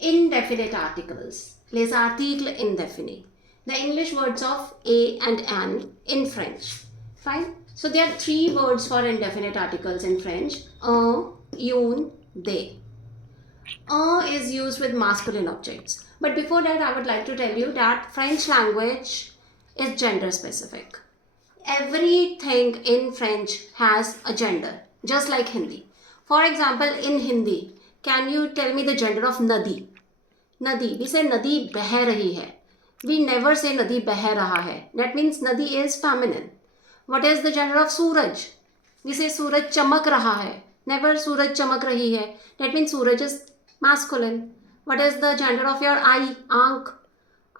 Indefinite articles. Les articles indéfinis. The English words of a and an in French. Fine. So there are three words for indefinite articles in French. Un, une, des. Un is used with masculine objects. But before that, I would like to tell you that French language is gender specific. Everything in French has a gender, just like Hindi. For example, in Hindi, can you tell me the gender of Nadi? Nadi. We say Nadi beh rahi hai. We never say Nadi beh raha hai. That means Nadi is feminine. What is the gender of Suraj? We say Suraj chamak raha hai. Never Suraj chamak rahi hai. That means Suraj is masculine. What is the gender of your eye? Aankh.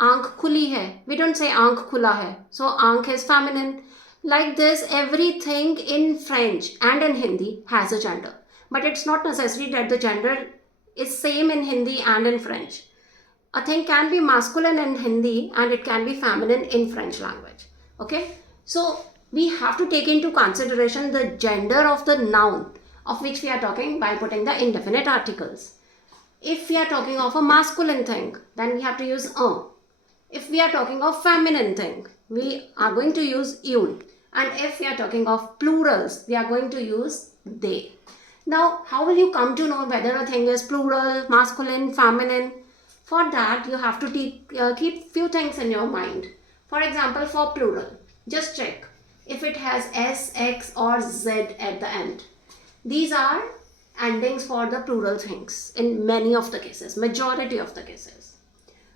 Aankh khuli hai. We don't say aankh khula hai. So aankh is feminine. Like this, everything in French and in Hindi has a gender. But it's not necessary that the gender is same in Hindi and in French. A thing can be masculine in Hindi and it can be feminine in French language. Okay? So we have to take into consideration the gender of the noun of which we are talking while putting the indefinite articles. If we are talking of a masculine thing, then we have to use un. If we are talking of feminine thing, we are going to use une. And if we are talking of plurals, we are going to use they. Now, how will you come to know whether a thing is plural, masculine, feminine? For that, you have to keep few things in your mind. For example, for plural, just check if it has S, X or Z at the end. These are endings for the plural things in many of the cases, majority of the cases.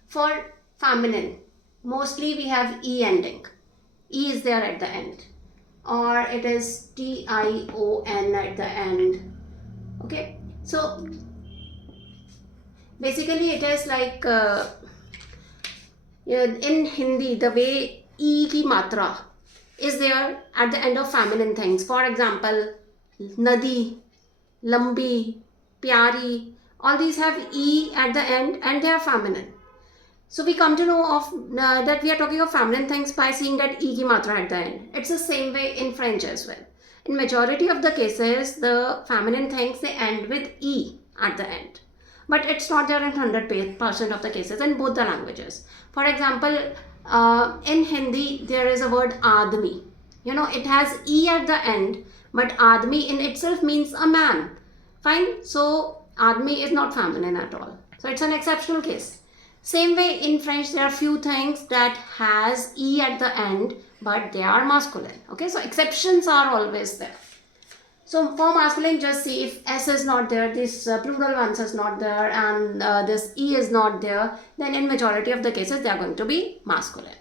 For feminine, mostly we have E ending. E is there at the end. Or it is T-I-O-N at the end. Okay, so basically it is like in Hindi, the way E ki matra is there at the end of feminine things. For example, Nadi, Lambi, Pyari, all these have E at the end and they are feminine. So we come to know of that we are talking of feminine things by seeing that E ki matra at the end. It's the same way in French as well. In majority of the cases, the feminine things, they end with E at the end. But it's not there in 100% of the cases in both the languages. For example, in Hindi, there is a word admi. You know, it has E at the end, but admi in itself means a man. Fine? So, admi is not feminine at all. So, it's an exceptional case. Same way in French, there are few things that has E at the end, but they are masculine. Okay, so exceptions are always there. So for masculine, just see if S is not there, this plural ones is not there, and this E is not there, then in majority of the cases, they are going to be masculine.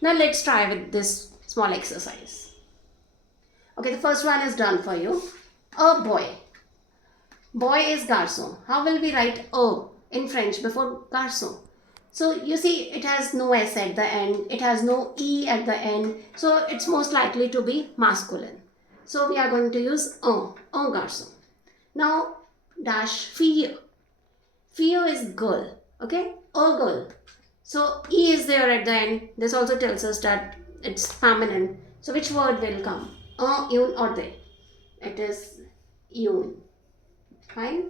Now let's try with this small exercise. Okay, the first one is done for you. A boy. Boy is garçon. How will we write a in French before garçon? So you see it has no S at the end, it has no E at the end, so it's most likely to be masculine. So we are going to use un garçon. Now dash fille. Fille is girl, okay, a girl. So E is there at the end, this also tells us that it's feminine. So which word will come? Un, une or they? It is une. Fine?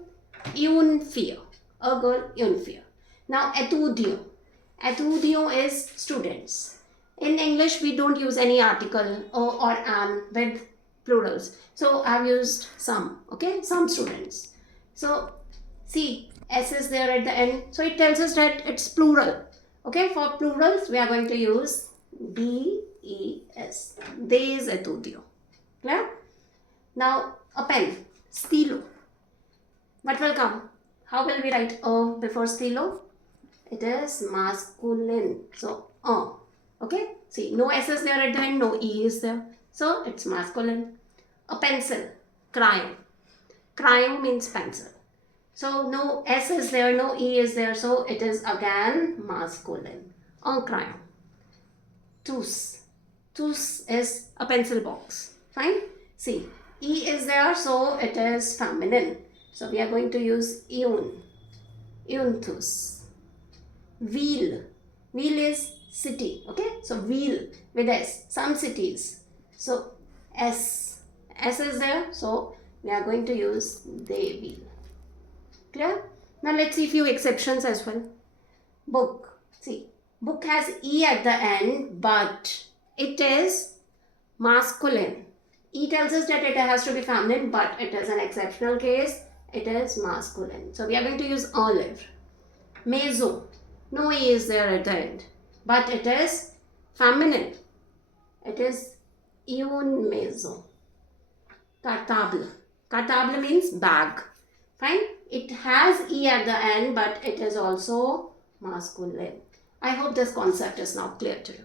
Une fille. A girl, une fille. Now, étudiant. Étudiant is students. In English, we don't use any article or an with plurals. So, I've used some, okay? Some students. So, see, S is there at the end. So, it tells us that it's plural. Okay, for plurals, we are going to use D-E-S. Des étudiants. Clear? Now, a pen. Stylo. What will come? How will we write O before stylo? It is masculine. So, okay? See, no S is there at the end, no E is there. So, it's masculine. A pencil. Crayon. Crayon means pencil. So, no S is there, no E is there. So, it is again masculine. Un crayon. Tous. Tous is a pencil box. Fine? See, E is there, so it is feminine. So, we are going to use une. Une tous. Ville. Ville is city. Okay? So, ville with S. Some cities. So, S. S is there. So, we are going to use they ville. Clear? Now let's see few exceptions as well. Book. See, book has E at the end, but it is masculine. E tells us that it has to be feminine, but it is an exceptional case. It is masculine. So we are going to use olive. Maison. No E is there at the end, but it is feminine. It is une maison. Cartable. Cartable means bag. Fine. It has E at the end, but it is also masculine. I hope this concept is now clear to you.